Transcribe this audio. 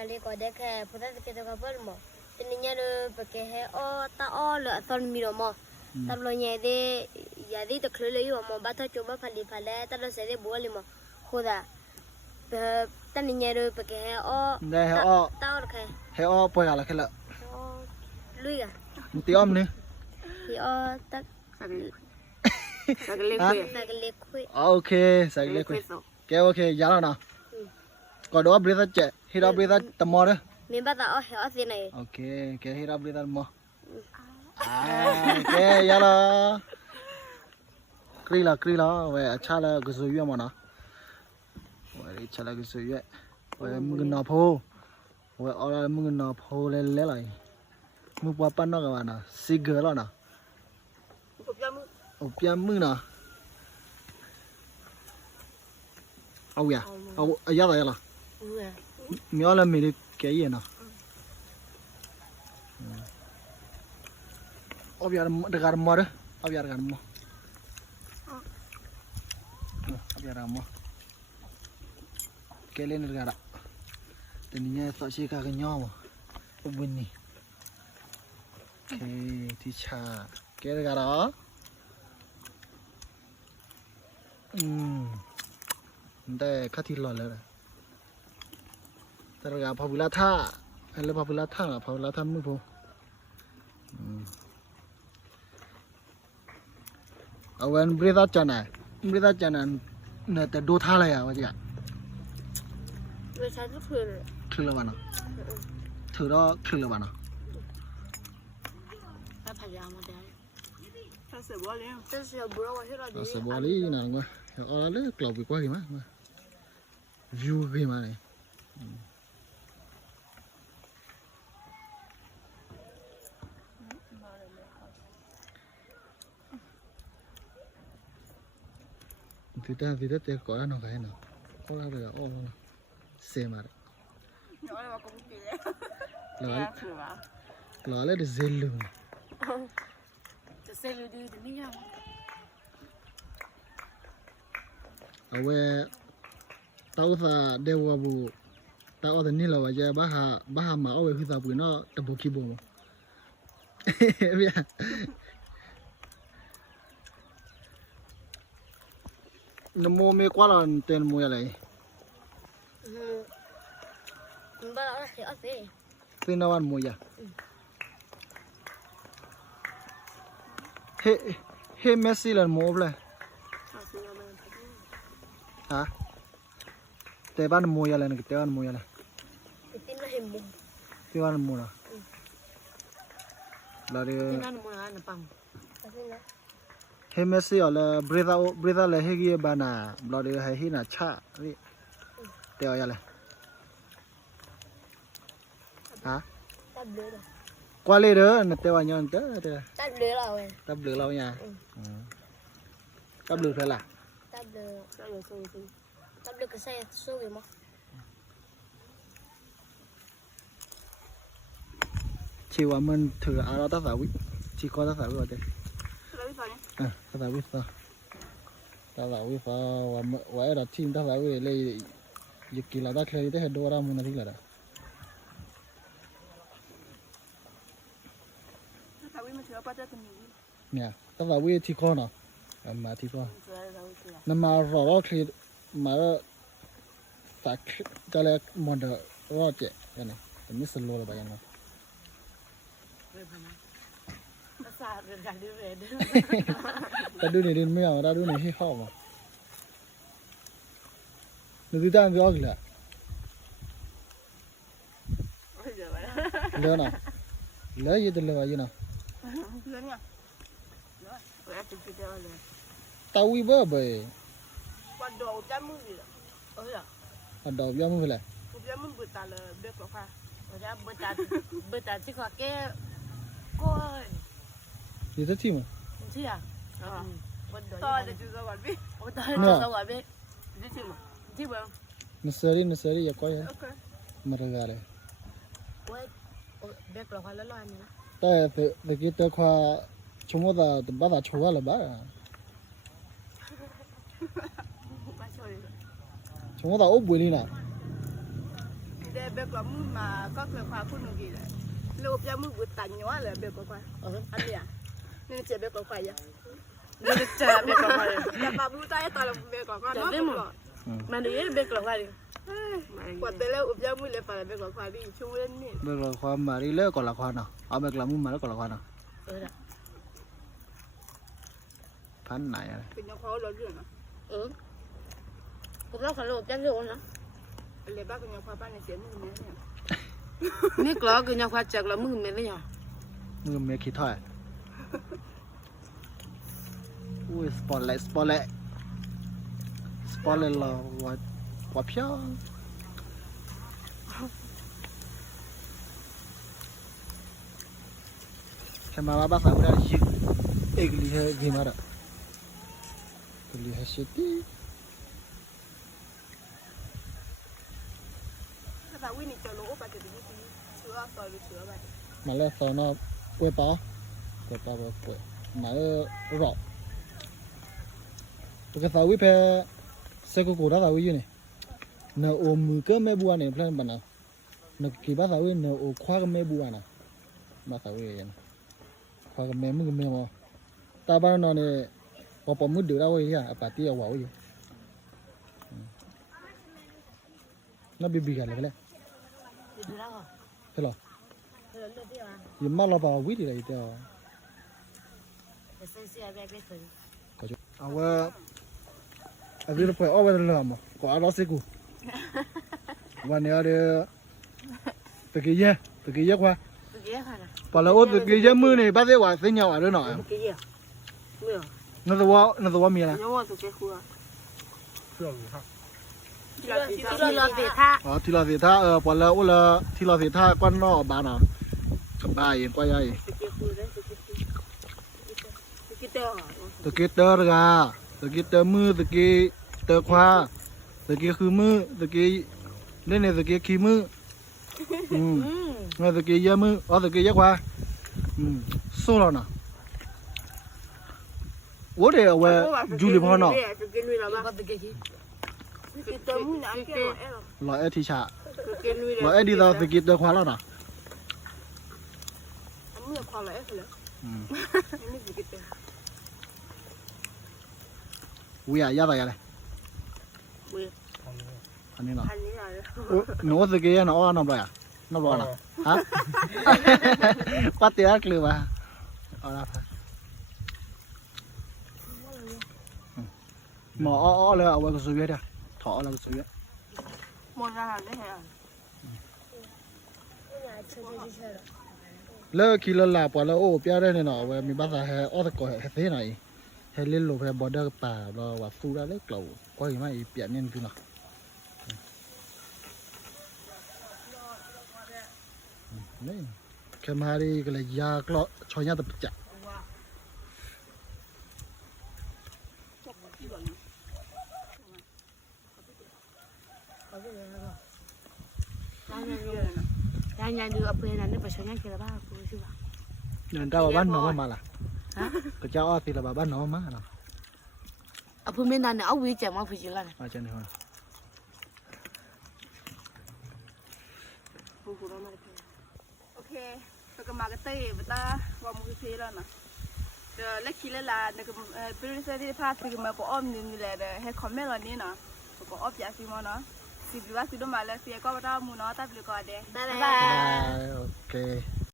kali kau dek hai, pun tak kita kau pun mo. Teninya tu pakai hai, oh tak oh le asal miro mo. Tak lo nyade, jadi tak kelih yo mo. Batu coba pali tak lo sedih boleh mo. Kuda, teninya tu pakai hai, oh tak oh kai. Hei apa ya lah kela. Oh, lui ah. Mesti om ni. Oh tak. Sagale kui. Okay, sagale kui. Okay, jalan na. Kau doa berita cek, hira berita temor. Memang tak oh oh sini. Okay, hira berita temor. Okay, jalan. Krila, weh, अच्छा lah kesuyu mana? Weh, अच्छा lah kesuyu. Weh, mungkin napo. Weh, orang mungkin napo le lah. Mungkin apa nak mana? Sigar lah na. Opiam muna. Ya. Ya. Miala milik kayak na. Opiar dekat mana? Opiar dekat mana? Opiar dekat mana? Kalian dekat. Tadinya tak sih kagak nyawa. Begini. Okay, ticha. Kalian dekat. Đây khát thịt lợn rồi. Ta là phao tha, hay là phao tha mới phô. Ở bên Brita chana, nè ta đô tha này à, vậy à? Bây giờ rất thừa. Thừa là bạn nào? Thừa đó, thừa là bạn nào? Ta phải làm mà đấy. Ta sẽ bỏ đi. Sẽ bỏ đi nào coi. Ở đó clouds bị quá kìa má. View kìa mà này. Thì ta thì có nó cái nào. Có là được ô nó. Xe mà đấy. Nhỏ là cũng kìa. Là lấy được dây lưng. Xe lừa đi đừng đi nhau. Ở về tao sa đều vào bộ tao ở đây nila vậy bà hà mà ở về khi tao bữa nó tập bộ kia bộ mà biết nó mua mấy quá là tiền mua lại Ba là thì ở đây. tiền nào ăn mua vậy he Messi là mua lại hả? Tây ban mua ya này, Tây ban mua ya này. Tin là hình bùng. Tây ban mua nào? Là đi. Tin ăn mua là bằng. He Messi ở là Brita là he kia ban à, là đi hay hi là cha đi. Tây ya này. Hả? Tắp lưới rồi. Qua đây đó, là Tây ban nhau chứ? Tắp lưới rồi. Tắp lưới lâu nha. Tắp lưới phải là? Tắp lưới cái xe số gì mà. Chịว่ามันถือเอาเราตั้งแต่วิchị cóตั้งแต่วิrồiตั้งแต่วิฟ้าตั้งแต่วิฟ้าว่าเราทีมตั้งแต่วิเลยยิ่งกีฬาได้เคยได้เห็นดูเรามันอะไรล่ะเนี่ยตั้งแต่วิที่ข้อเนาะมาที่ข้อนั่นมารอเคยมาสักจะเลยมันเดอรอดเจ๊ยังไงแต่ไม่สโลว์เลยไปยังไงta đưa này đến mèo ta đưa này hay hao mà người ta ăn cái gì là lớn nào lớn gì từ lớn gì nào tao uy bơ bể quạt đầu chăm mưa gì đó quạt đầu chăm mưa lại chăm mưa bữa ta là biết có pha bữa ta chỉ có cái coi gì thế chứ mà chứ à to để chú sao quản biết to để chú sao quản biết chứ mà nursery ya coi mà ra gà này biết là hoa lớn loài này ta từ cái tới khoa chúng ta từ bắt đầu chua là bắt chúng ta ốp bụi đi nè แต่เบกมือมาก็เกิดความพูดหนึ่งกี่เลยลูกยังมือบุตรตันอยู่ว่าเลยเบกกว่าอันเนี้ยนี่เจ็บเบกกว่ายังนี่เจ็บเบกกว่าอย่าปาบูใจตอนเราเบกกว่าเนาะมันดูยังเบกกว่าดิกว่าแต่แล้วอุบยังมือเลยปาเบกกว่าดิช่วยนี่ เบิกละความมาดิเลิกก่อนละความเนาะเอาเบิกละมึงมาแล้วก่อนละความเนาะพันไหนอะไร เป็นยังเขาหล่อเรื่องนะ ผมเราขอรูปจังอยู่นะ เลยบ้าเป็นยังความบ้านในเสียมือเนี่ย นี่กล้อคือยังควาจักละมึงแม่ไม่หรอ มึงเมียคิดถอยอุ้ยสปอร์ตไลท์เราว่าเพี้ยแค่มาบ้าสาวได้ยิงเอกลีให้ดีมาละเอกลีให้ชิดที่ ถ้าแบบวิ่งจะรู้ว่าจะเป็นยังไงเชื้อซอยหรือเชื้อไป มาแล้วสอนอป่วยต่อป่วยมาหรอกปกติวิเพเสกกูได้สาวิอยู่นี่เนอโอมือก็ไม่บัวเนี่ยเพลงปันนะเนอกี่บ้าสาวิเนอโอคว้าก็ไม่บัวนะบ้าสาวิยังคว้าก็ไม่มึงก็ไม่มาตาบ้านนอนเนี่ยพอปมือดื้อแล้วเว้ยอ่ะปาร์ตี้เอาว้าวอยู่น่าบีบีกันเลยเลยใช่หรอยังมาเราเปล่าวิธีอะไรเดียวเอาว่าอันนี้เราไปเอาไว้เลยมั้งก็เอาล้อสิกูวันนี้เดี๋ยวตะกี้เยอะกว่า ตะเกียบค่ะนะ พอเราตะกี้เยอะมือเนี่ยบ้านเสียว่าเสียเหนียวอะไรหน่อย ตะเกียบเมื่อ นั่นตัวว่ามีอะไร ยังว่าตะเกียบครัว ที่เราเสียท่า อ๋อที่เราเสียท่าพอแล้วเราที่เราเสียท่าก้อนนอกบ้านอ่ะกับบ้านยังก้อยใหญ่ ตะเกียบครัวได้ตะเกียบตะเกียบเตอร์ ตะกี้เตอร์กาตะกี้เตอมือตะกี้เตอควาตะกี้คือมือตะกี้เล่นในตะกี้ขี้มือตะกี้เยอะมืออ๋อตะกี้เยอะกว่าสู้แล้วนะโอ้เดี๋ยวว่าจูลีพอเนาะ ตะเกียบลุยแล้วบ้างตะเกียบขี้ ตัวมือหนักแก่เออ ร้อยเอ็ดทีชา ตะเกียบลุย ร้อยเอ็ดดีเราตะกี้เตอควาแล้วนะ มือความละเออเลยนี่สิกิน วิยายาอะไรอันนี้เนาะ อันนี้อะไร หนูตะกี้เนาะน้ำลอยน้ำร้อนอ่ะฮะปัดเตี้ยกลือมาเอาละพัหมออ้อเลยเอาไว้กับสุเวียดถอแล้วกับสุเวีย มองอาหารได้ไง เลิกคิดละลาปอแล้วโอ้เปียได้เนี่ยเนาะเว้ยมีภาษาแฮอ้อตะกอแฮเซ่หน่อยแฮเล่นโลแพบอร์เดอร์ป่าเราว่าสู้ได้เล็กเราก็ยังไม่เปลี่ยนเนี่ยคือเนาะนี่แค่มาดีก็เลยยากเลาะชอยยาตะปิจัก ยังดูเอาไปนั่นนี่ไปช่วยยังเกล้าบ้ากูใช่ป่ะ เดินเจ้าบ้านน้องมาล่ะก็เจ้าอ้อตีละบ้านน้องมาเนาะ เอาพูดไม่นานเนี่ยเอาวิจัยมาพูดจริงแล้ว อาจารย์นี่ฮะ โอเคแล้วก็มากระเต้บัตรว่ามือเสียแล้วนะเดี๋ยวเล็กคิดแล้วล่ะเดี๋ยวก็เป็นเรื่องที่พลาดไปกันมาปอ้อมนี่แหละเดี๋ยวให้คอมเมนต์วันนี้เนาะปอ้อมอยากสิมาเนาะสิบว่าสิโดนมาแล้วเสียก็มาได้มูเนาะตัดไปก่อนเด้ บ๊าย บา บาย ยโอเค